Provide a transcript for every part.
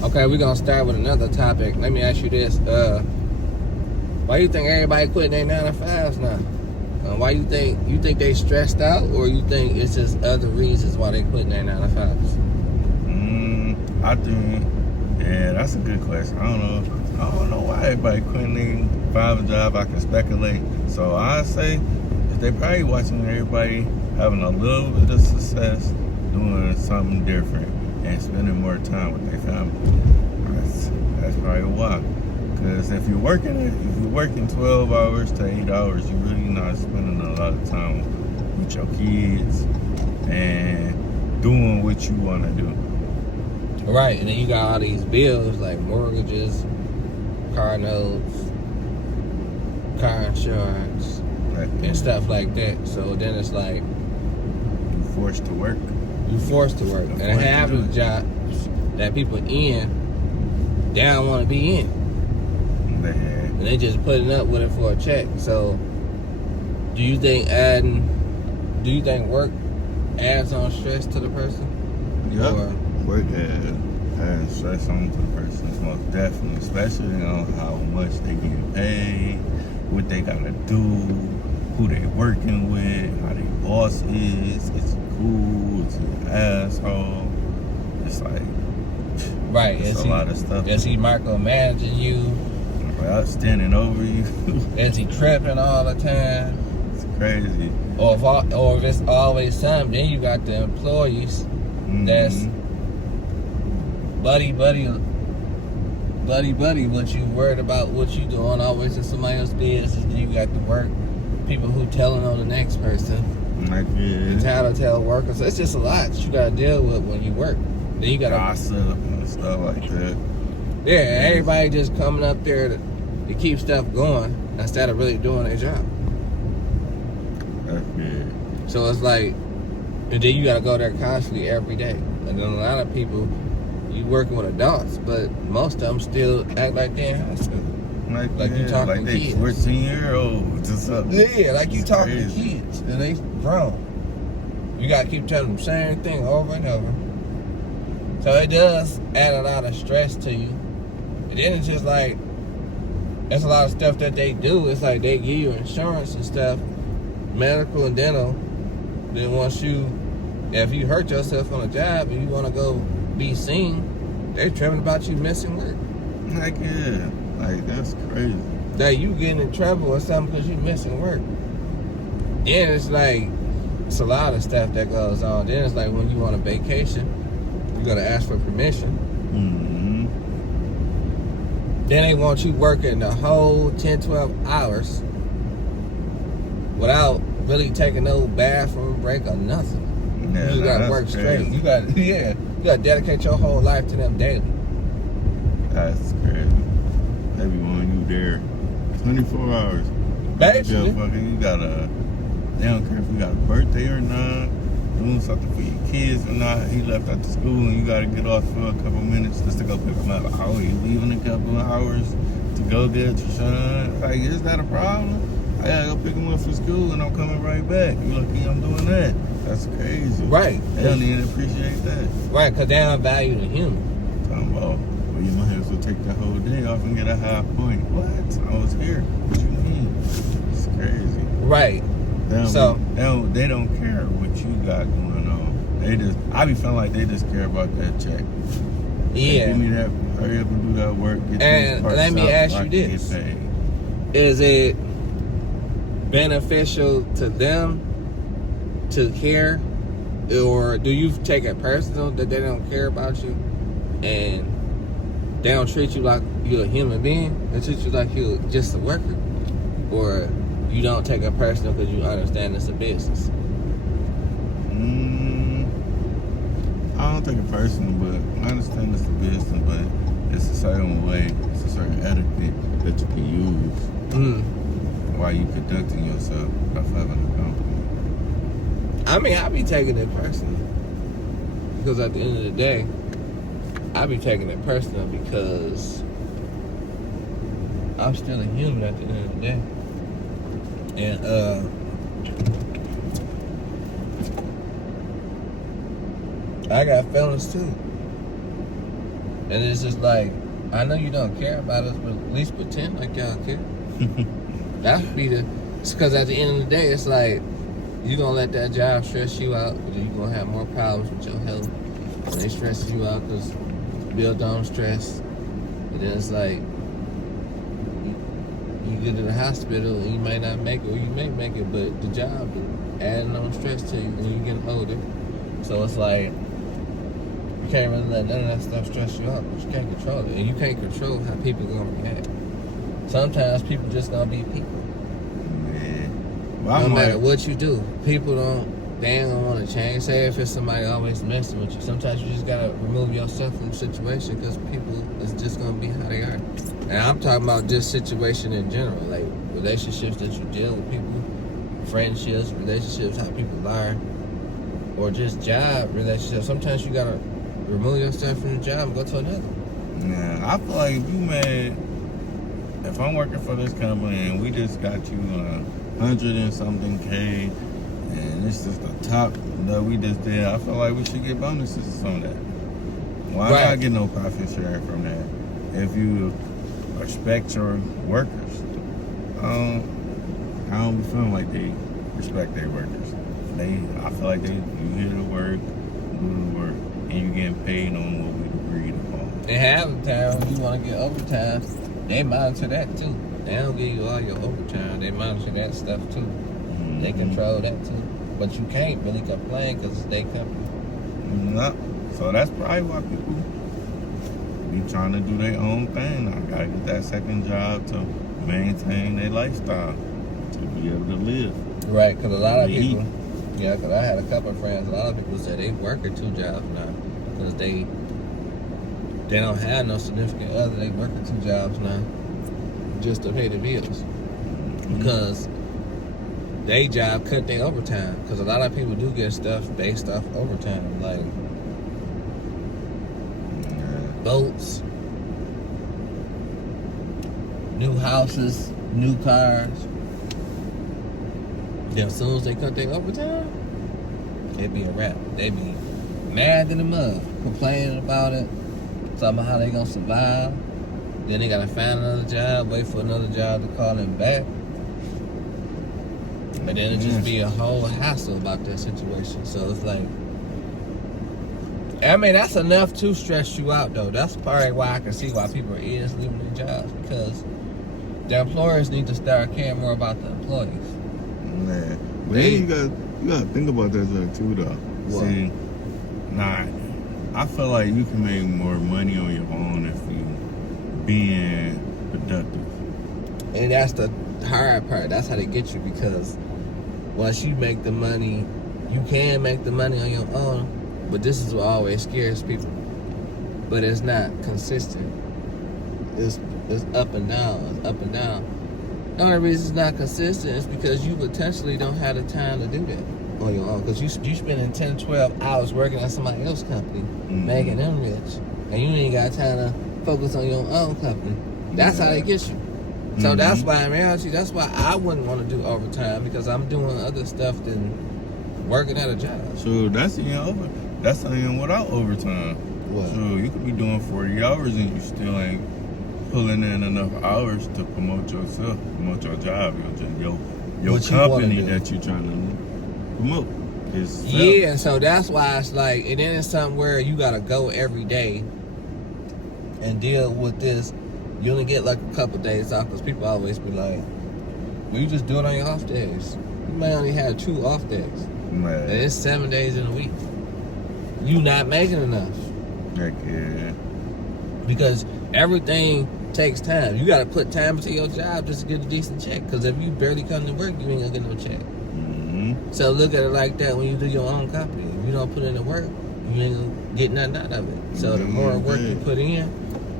Okay, we're gonna start with another topic. Let me ask you this. Why you think everybody quitting their 9 to 5s now? Why you think they stressed out, or you think it's just other reasons why they quitting their 9 to 5s? I think, yeah, that's a good question. I don't know why everybody quitting their 5 job. I can speculate. So I say they probably watching everybody having a little bit of success, doing something different, and spending more time with their family. That's probably why. Because if you're working 12 hours to 8 hours, you're really not spending a lot of time with your kids and doing what you want to do. Right, and then you got all these bills like mortgages, car notes, car insurance, and stuff like that. So then it's like you're forced to work. You're forced to work. And half of the jobs that people in, they don't want to be in. And they just putting up with it for a check. So do you think work adds on stress to the person? Yep. Work adds stress on to the person, most definitely, especially on how much they getting paid, what they gotta do, who they working with, how their boss is he cool, is he an asshole? It's like, right, it's a lot of stuff. Is he micromanaging you? Right, standing over you. Is he tripping all the time? It's crazy. Or if it's always something, then you got the employees that's buddy, what you worried about what you doing, always in somebody else's business. Then you got the work people who telling on the next person. Entitled to tell workers. So it's just a lot that you gotta deal with when you work. Then you gotta gossip and stuff like that. Yeah, everybody just coming up there to keep stuff going instead of really doing their job. That's good. So it's like, and then you gotta go there constantly every day. And then a lot of people, you working with adults, but most of them still act like they're in high school. Like you talking like they kids. 14-year-olds or something. Yeah, like you talking to kids, and they grown. You gotta keep telling them the same thing over and over. So it does add a lot of stress to you. And then it's just like, there's a lot of stuff that they do. It's like they give you insurance and stuff, medical and dental. Then if you hurt yourself on a job and you want to go be seen, they're tripping about you missing work. Like, yeah. Like, that's crazy. That you getting in trouble or something because you missing work. Then it's like, it's a lot of stuff that goes on. Then it's like when you on a vacation, you got to ask for permission. Then they want you working the whole 10, 12 hours without really taking no bathroom break or nothing. Yeah, you got to work straight. You got to dedicate your whole life to them daily. That's crazy. They be wanting you there 24 hours. Basically. They don't care if you got a birthday or not, doing something for your kids or not. He left out to school and you got to get off for a couple minutes just to go pick him up. Oh, you leaving a couple of hours to go get your son? Like, is that a problem? I got to go pick him up for school and I'm coming right back. You lucky I'm doing that. That's crazy. Right. They don't even appreciate that. Right, because they don't value the human. Talking about, well, you might as well take the whole day off and get a high point. What? I was here. What you mean? It's crazy. Right. They don't care what you got going on. I be feeling like they just care about that check. Yeah. Give me that, hurry up and do that work. And let me ask you this. Is it beneficial to them to care, or do you take it personal that they don't care about you and they don't treat you like you're a human being? They treat you like you're just a worker? Or you don't take it personal because you understand it's a business? I don't take it personal, but I understand it's a business, but it's a certain way, it's a certain etiquette that you can use while you conducting yourself of having a company. I mean, I be taking it personal because at the end of the day, I be taking it personal because I'm still a human at the end of the day. And I got feelings too. And it's just like, I know you don't care about us, but at least pretend like y'all care. That would be because at the end of the day, it's like, you gonna let that job stress you out, or you gonna have more problems with your health. When they stress you out because build on stress. And then it's like, you get to the hospital and you might not make it, or you may make it, but the job is adding on stress to you when you're getting older. So it's like, you can't really let none of that stuff stress you out, but you can't control it. And you can't control how people gonna react. Sometimes people just gonna be people. Well, No matter what you do, people they ain't gonna want to change. Say if it's somebody always messing with you, sometimes you just gotta remove yourself from the situation because people is just gonna be how they are. And I'm talking about just situation in general, like relationships that you deal with people, friendships, relationships, how people are, or just job relationships. Sometimes you gotta remove yourself from the job and go to another. Yeah, I feel like if you mad, if I'm working for this company and we just got you 100 and something K, and it's just the top that we just did, I feel like we should get bonuses on that. Why Right. not get no profit sharing from that? If you respect your workers, I don't be feeling like they respect their workers. I feel like you here to work, do the work, and you getting paid on what we agreed upon. They have a time when you want to get overtime, they monitor that too. They don't give you all your overtime, they monitor that stuff too. They control that too. But you can't really complain because it's their company. No. So that's probably why people be trying to do their own thing. I gotta get that second job to maintain their lifestyle, to be able to live. Right, because a lot of They people, yeah, because I had a couple of friends, a lot of people say they work at 2 jobs now because they don't have no significant other. They work at 2 jobs now just to pay the bills because they job cut their overtime, because a lot of people do get stuff based off overtime, like boats, new houses, new cars. Then as soon as they cut their overtime, it be a wrap. They be mad in the mud, complaining about it, talking about how they gonna survive. Then they gotta find another job, wait for another job to call them back. And then it just be a whole hassle about that situation. So it's like, I mean, that's enough to stress you out, though. That's probably why I can see why people is leaving their jobs, because the employers need to start caring more about the employees. Man, but then you gotta think about that too, though. What? See, I feel like you can make more money on your own if you being productive. And that's the hard part. That's how they get you, because once you make the money, you can make the money on your own, but this is what always scares people. But it's not consistent. It's up and down. It's up and down. The only reason it's not consistent is because you potentially don't have the time to do that on your own, because you spending 10, 12 hours working at somebody else's company, making them rich, and you ain't got time to focus on your own company. That's how they get you. So that's why, in reality, that's why I wouldn't want to do overtime, because I'm doing other stuff than working at a job. So that's even without overtime. What? So you could be doing 40 hours and you still ain't pulling in enough hours to promote yourself, promote your job, your What you wanna company do. that you're trying to promote. Yourself. Yeah, so that's why it's like, it ain't something where you gotta go every day and deal with this. You only get like a couple days off, because people always be like, well, you just do it on your off days. You may only have 2 off days, Man. and it's 7 days in a week. You not making enough, Heck yeah. because everything takes time. You gotta put time into your job just to get a decent check, because if you barely come to work, you ain't gonna get no check. So look at it like that when you do your own company. If you don't put in the work, you ain't gonna get nothing out of it. So the more work you put in,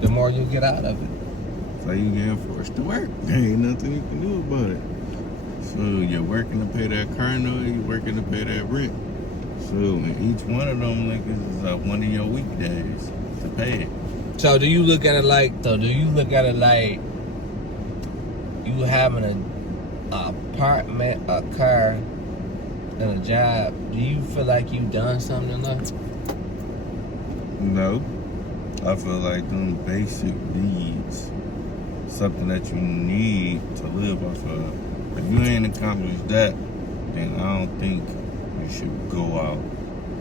the more you get out of it. So you getting forced to work. There ain't nothing you can do about it. So you're working to pay that car note, you're working to pay that rent. So and each one of them niggas is one of your weekdays to pay it. So do you look at it like you having an apartment, a car, and a job? Do you feel like you done something enough? No. I feel like them basic needs, something that you need to live off of. If you ain't accomplished that, then I don't think you should go out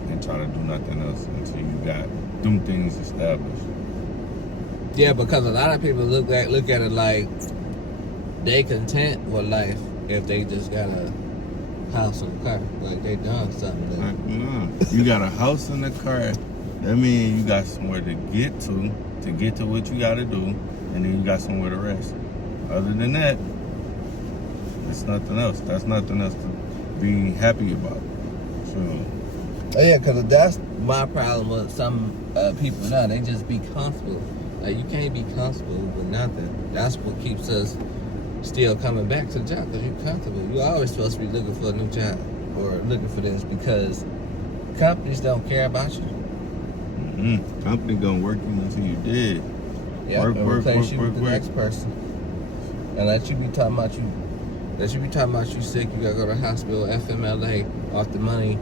and try to do nothing else until you got them things established. Yeah, because a lot of people look at it like they content with life if they just got a house and a car, like they done something. Like, no. You got a house and a car. That means you got somewhere to get to what you got to do, and then you got somewhere to rest. Other than that, it's nothing else. That's nothing else to be happy about. So. Yeah, because that's my problem with some people now. They just be comfortable. Like, you can't be comfortable with nothing. That's what keeps us still coming back to the job, because you're comfortable. You're always supposed to be looking for a new job or looking for this, because companies don't care about you. Mm-hmm. Company gonna work you until you dead. Yeah, work, replace you with the next person. And let you be talking about you sick, you gotta go to the hospital, FMLA, off the money,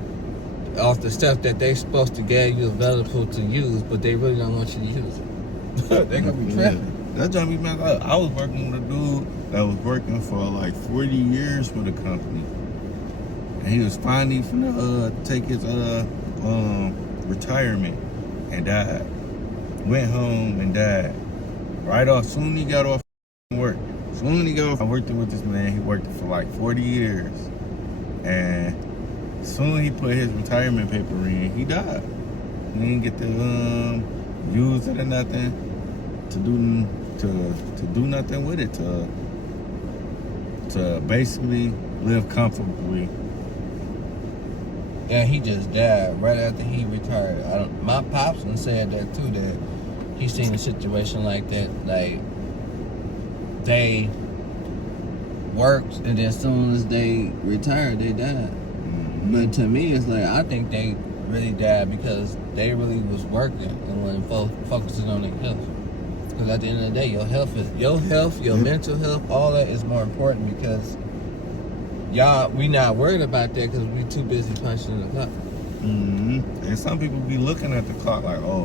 off the stuff that they supposed to give you available to use, but they really don't want you to use it. They gonna be tripping. That job be messed up. I was working with a dude that was working for like 40 years for the company, and he was finally finna take his retirement and died. Went home and died. Right off, soon he got off work. Soon he got off, I worked with this man. He worked for like 40 years, and soon he put his retirement paper in, he died. He didn't get to use it or nothing to do nothing with it, to basically live comfortably. And he just died right after he retired. My pops said that too, that he seen a situation like that. Like, they worked, and then as soon as they retired, they died. Mm-hmm. But to me, it's like, I think they really died because they really was working and wasn't focusing on their health. Because at the end of the day, your health, your mental health, all that is more important, because we not worried about that because we too busy punching the clock. Mm-hmm. And some people be looking at the clock like, oh,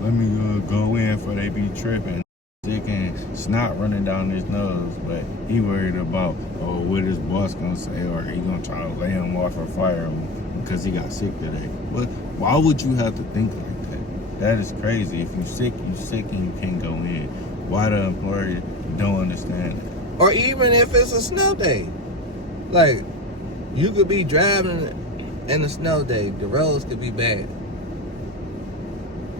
let me go in for they be tripping, sick and snot running down his nose, but he worried about, oh, what his boss gonna say, or he gonna try to lay him off or fire him because he got sick today. But why would you have to think like that? That is crazy. If you sick and you can't go in. Why the employer don't understand that? Or even if it's a snow day. Like, you could be driving in a snow day. The roads could be bad.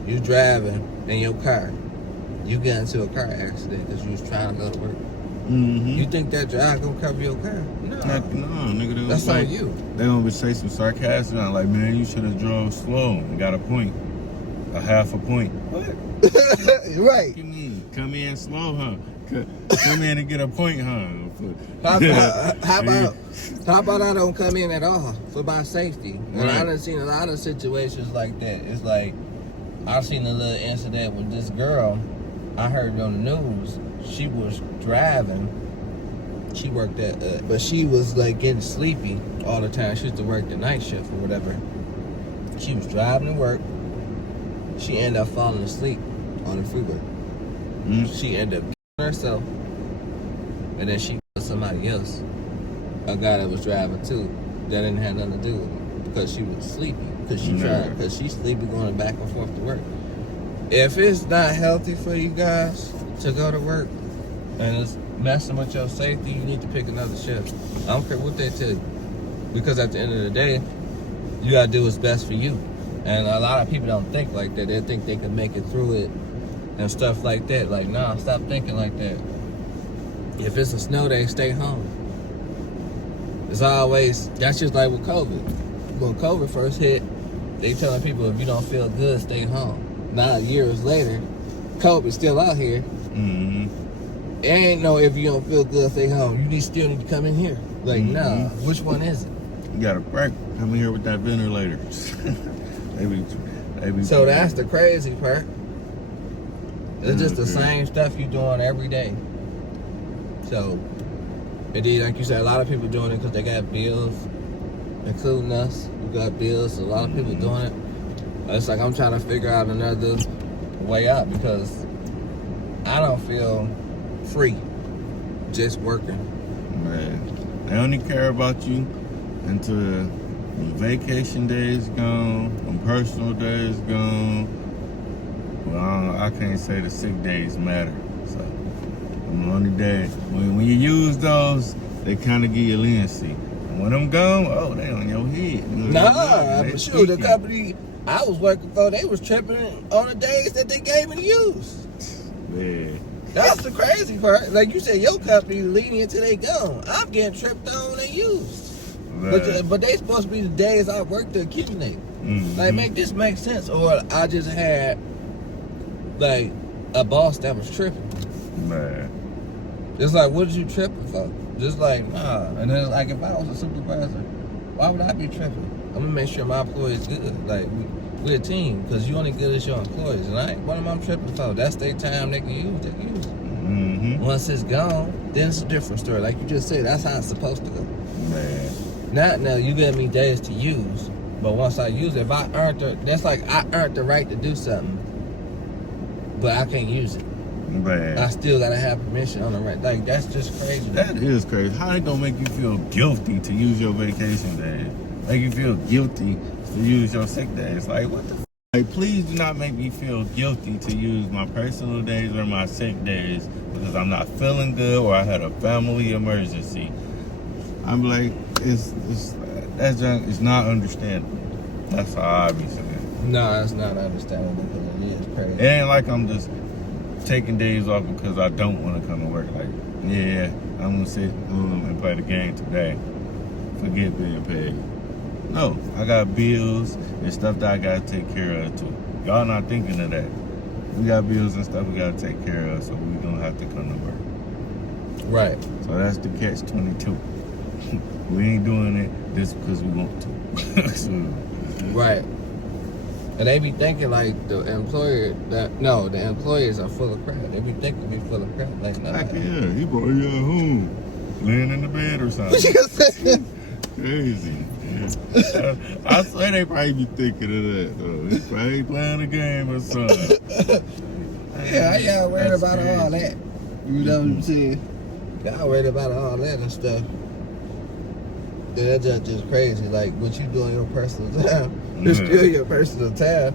You driving in your car. You get into a car accident because you was trying to go to work. Mm-hmm. You think that drive gonna cover your car? No. No, nigga. That's on you. They gonna say some sarcasm, like, man, you should have drove slow and got a point. A half a point. What? Right. What you mean? Come in slow, huh? Come in and get a point, huh? How about I don't come in at all for my safety? And Right. I done seen a lot of situations like that. It's like, I've seen a little incident with this girl. I heard on the news, she was driving. She worked but she was like getting sleepy all the time. She used to work the night shift or whatever. She was driving to work. She ended up falling asleep on the freeway. Mm-hmm. She ended up killing herself, and then she killed somebody else, a guy that was driving too, that didn't have nothing to do with it, because she was sleepy, because she's sleepy going back and forth to work. If it's not healthy for you guys to go to work, and it's messing with your safety, you need to pick another shift. I don't care what they tell you, because at the end of the day, you gotta do what's best for you. And a lot of people don't think like that. They think they can make it through it and stuff like that. Like, nah, stop thinking like that. If it's a snow day, stay home. It's always, that's just like with COVID. When COVID first hit, they telling people, if you don't feel good, stay home. Now, years later, COVID's still out here. Mm-hmm. It ain't no, if you don't feel good, stay home. You still need to come in here. Like, nah, which one is it? You got a break. Come in here with that ventilator. They be so that's the crazy part. It's just the same stuff you doing every day. So, indeed, like you said, a lot of people doing it because they got bills, including us. We got bills, so a lot of people doing it. It's like I'm trying to figure out another way out because I don't feel free just working. Man, they only care about you until your vacation day is gone, when personal day is gone. Well, I can't say the sick days matter. So, on the only day, when you use those, they kind of give you leniency. And when them gone, oh, they on your head. Nah, I'm sure the company I was working for, they was tripping on the days that they gave me to use. Man. That's the crazy part. Like you said, your company lenient till they gone. I'm getting tripped on and used. But they supposed to be the days I worked to accumulate. Mm-hmm. Like, make this make sense. Or I just had, like, a boss that was tripping. Man. It's like, what did you tripping for? Just like, nah. And then, like, if I was a supervisor, why would I be tripping? I'm gonna make sure my employees good. Like, we're a team, because you only good as your employees. And I ain't, what am I tripping for? That's their time they can use, they can use it. Mm-hmm. Once it's gone, then it's a different story. Like you just said, that's how it's supposed to go. Man. Not now, you give me days to use, but once I use it, if I earned the, that's like I earned the right to do something, but I can't use it. Man. I still gotta have permission on the right. Like, that's just crazy. That is crazy. How they gonna make you feel guilty to use your vacation days? Make you feel guilty to use your sick days? Like, what the f? Like, please do not make me feel guilty to use my personal days or my sick days because I'm not feeling good or I had a family emergency. I'm like, it's not understandable. That's how I be saying. No, that's not understandable because it is crazy. It ain't like I'm just taking days off because I don't want to come to work. Like, yeah, I'm gonna sit home and play the game today. Forget being paid. No, I got bills and stuff that I gotta take care of too. Y'all not thinking of that. We got bills and stuff we gotta take care of, so we don't have to come to work. Right. So that's the catch-22. We ain't doing it just because we want to. So, Right. And they be thinking like the employers are full of crap. They be thinking we full of crap. Like, nah. heck yeah, he brought you at home, laying in the bed or something. What you gonna say? Crazy. Yeah. I swear they probably be thinking of that though. They probably playing a game or something. Yeah, y'all worried That's about all crazy. that. You know what I'm saying? Y'all worried about all that and stuff. That's just crazy. Like, what you do in your personal time, it's still your personal time.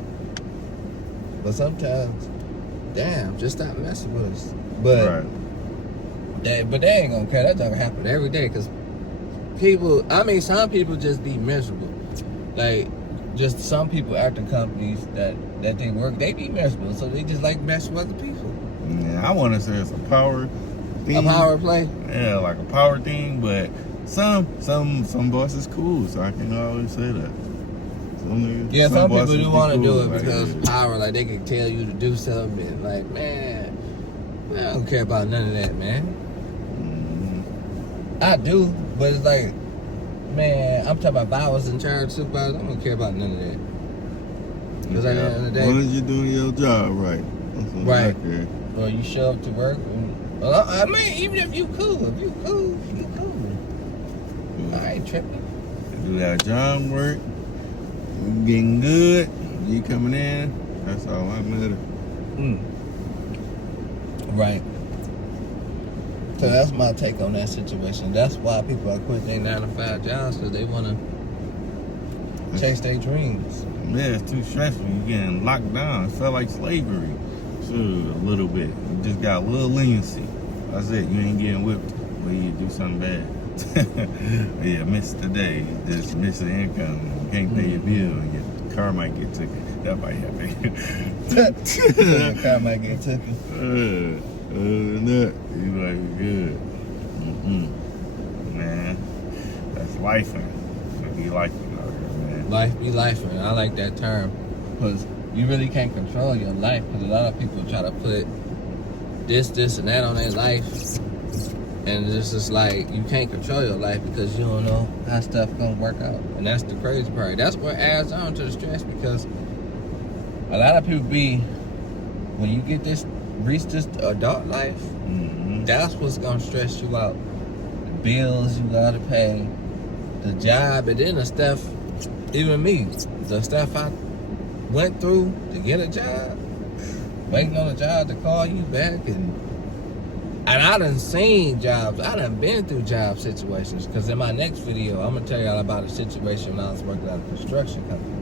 But sometimes, damn, just stop messing with us. But they ain't gonna care. That doesn't happen every day because people, I mean, some people just be miserable. Like, just some people at the companies that they work, they be miserable. So they just like messing with other people. Yeah, I want to say it's a power thing. A power play? Yeah, like a power thing, but some bosses cool, so I can always say that. Some Some people bosses do be want to do cool, it like, because yeah. power, like they can tell you to do something and like, man, I don't care about none of that, man. Mm-hmm. I do, but it's like, man, I'm talking about if I was in charge supervisor, I don't care about none of that. Because at the end of the day, as long as you're doing your job right. That's all Right. I care. well, you show up to work. Well, I mean, even if you cool, you cool. I ain't tripping. Do that job work. You getting good. You coming in. That's all that matters. Right. So that's my take on that situation. That's why people are quitting their 9-to-5 jobs because they want to chase their dreams. Yeah, it's too stressful. You getting locked down. It felt like slavery. Sure, a little bit. You just got a little leniency. That's it. You ain't getting whipped when you do something bad. Yeah, miss the day. Just miss the income. You can't pay your bill and your car might get taken. That might happen. Your car might get taken. Other than that, you like good. Man, that's life. It be life out here, man. Life be life, and I like that term because you really can't control your life. Because a lot of people try to put this, and that on their life, and it's just like you can't control your life because you don't know how stuff gonna work out, and that's the crazy part. That's what adds on to the stress because a lot of people be when you get reach this adult life, that's what's gonna stress you out. The bills you gotta pay, the job, and then the stuff. Even me, the stuff I went through to get a job, waiting on the job to call you back, and I done seen jobs. I done been through job situations. Because in my next video, I'm gonna tell y'all about a situation when I was working at a construction company.